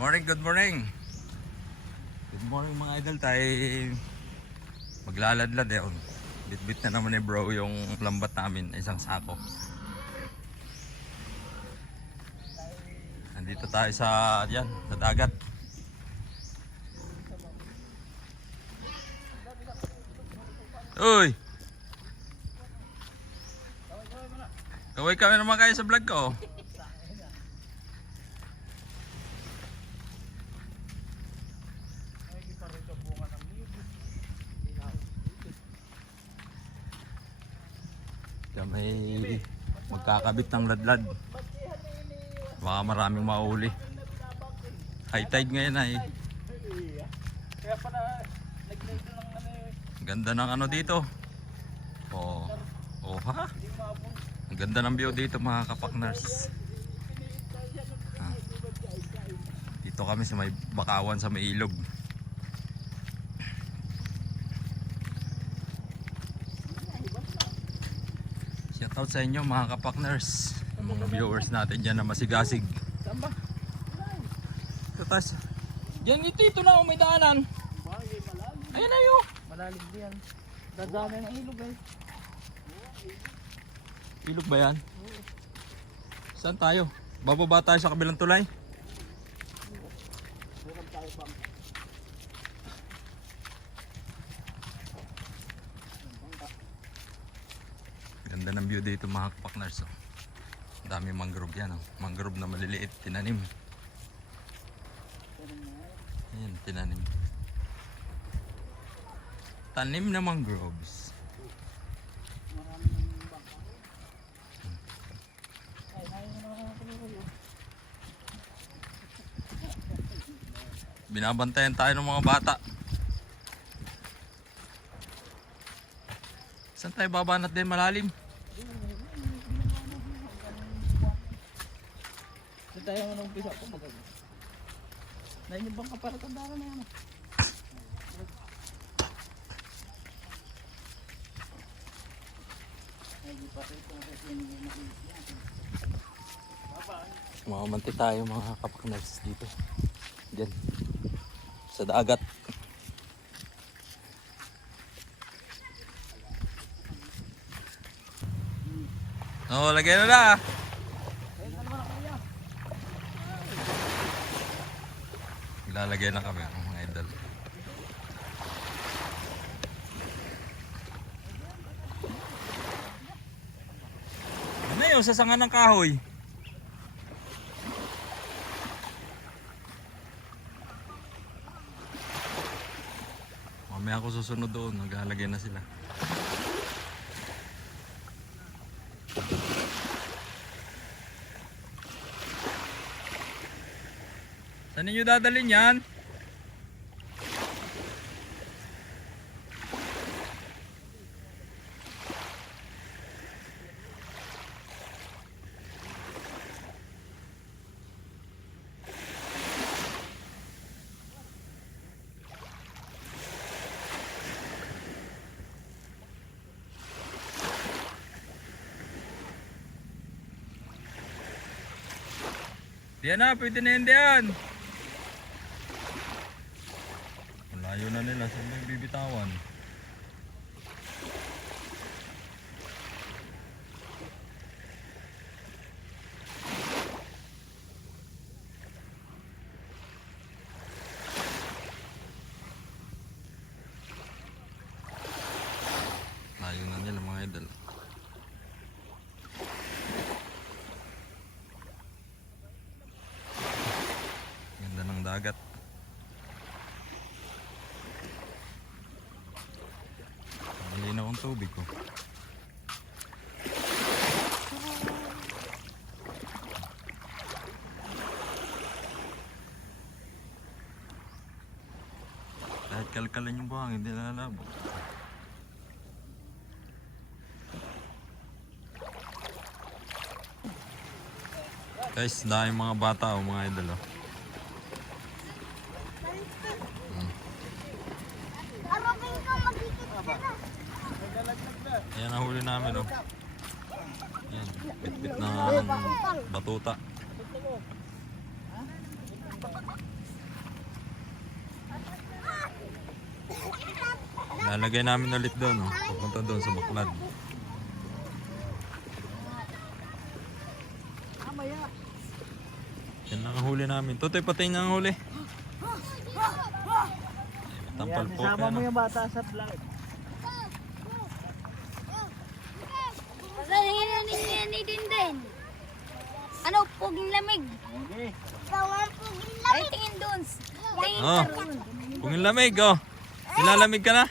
Morning, good morning. Good morning mga idol. Tayo maglaladlad eh. Bit-bit na naman eh bro yung lambat namin. Isang sako. Nandito tayo sa, yan, sa dagat. Uy! Kaway kami naman kayo sa vlog ko. Kami magkakabit ng ladlad. Baka maraming mauli. High tide ngayon ay. Kaya pala, nag-grade ng ano Ganda ng ano dito. Oh. Oh ha? Ang ganda ng view dito mga kapakners. Ah. Dito kami sa may bakawan sa may ilog. Out sa inyo mga kapakners. Mga viewers natin dyan na masigasig. saan ba? Ito tas. Yan ito, ito na oh, may daanan. Ayan na yun. Malalim din. Dadami ng ilog eh. Ilog ba yan? Saan tayo? Bababa tayo sa kabilang tulay? Bukan tayo pa. Ganda ng view dito mga kapakners. Oh. Dami mangrove yan. Oh. Mangrove na maliliit, tinanim. Ayan, tinanim. Tanim na mangroves. Binabantayan tayo ng mga bata. Saan tayo babanat din malalim? Sa tayo mo nung pisa ko maganda. Dahil yung bang kaparatandaan na yan. Makamanti tayo mga kapakners dito. Diyan. Sa dagat. Oo, oh, lagyan na na. Lalagay na kami mga idol. Ano yun? Sasangan ng kahoy. Mamaya ako susunod doon. Naglalagay na sila. Saan ninyo dadalhin yan? Diyan na, pwede na yan diyan. Malayo na nila, saan ba yung bibitawan? Layo na nila mga idol. Ganda ng dagat. Malinaw ang tubig ko. Kahit kalkalan yung buhangin, hindi lalabo. Guys, dahil mga bata o mga idol. Oh. Ayan ang huli namin oh. Ayan, bitbit na ano, batuta. Lalagay namin ulit doon oh. Pupunta doon sa baklad. Yan lang ang huli namin. Totoy, patay niya ang huli. Tampal po. Kasama mo oh. yung bata sa vlog. Pagkalingan ni ni din din. Ano, puging lamig. Okay. Ikaw ang puging Ay, lamig. tingin doon. Tingin Oh, kung yung lamig, oh. Nilalamig ka na?